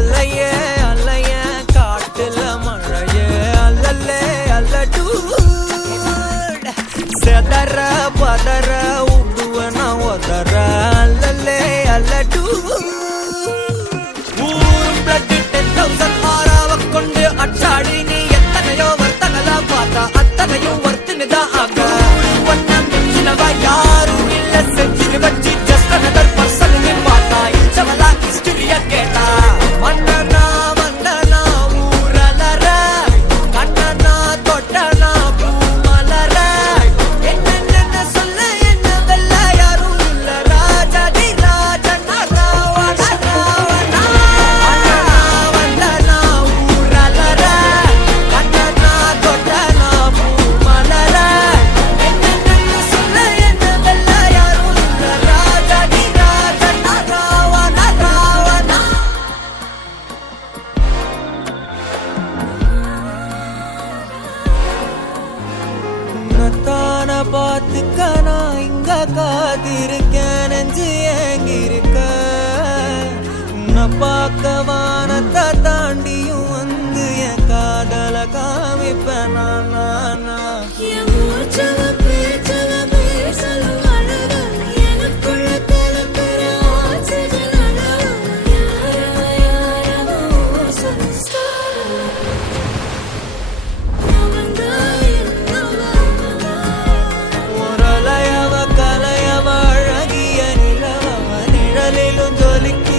அல்லையே அல்லைய காட்டுல மழையே அல்லல்லே அல்லடு செதற பதற உடுவன ஒதற அல்லல்லே அல்லடு ஊரும் பிளட் 10,000 ஆறாவ கொண்டு அச்சாடி நீ எத்தனையோ வர்த்தங்களா பார்த்தா அத்தனையும் வர்த்தினுதான் ஆக ஒன்ன மிஞ்சினவ யாரும் இல்ல செஞ்சிரு வச்சு ஜஸ்ட் அனதர் பர்சன் பார்த்தா இச்சவலா ஹிஸ்டரிய கேட்டா மன்னனா வந்தனா ஊரலற கண்ணனா தொட்டனா பூமலற என்ன சொல்ல என்ன வெல்ல யாரும் இல்ல ராஜாதி ராஜனா ராவண ராவணா வந்தனா ஊரலற கண்ணனா தொட்டனா பூமலற என்ன சொல்ல என்ன வெல்ல யாரும் இல்ல ராஜாதி ராஜனா ராவண ராவணா உன்னத்தான பார்த்துக்க நான் இங்க காத்திருக்கேன் நெஞ்சு ஏங்கிருக்க உன்னை பார்க்க வானத்தை தாண்டியும் வந்து என் காதல காமிப்பேன் நான் என் மூச்சவ பேச்சவ பேசலும் அழகு எனக்குள்ள கலக்கிற ஆக்சிஜன் அளவு யாரவ சூப்பர்ஸ்டார் அவன்தான் ஒரு அலையவ கலையவ அழகிய நிலவ நிழலிலும் ஜொலிக்க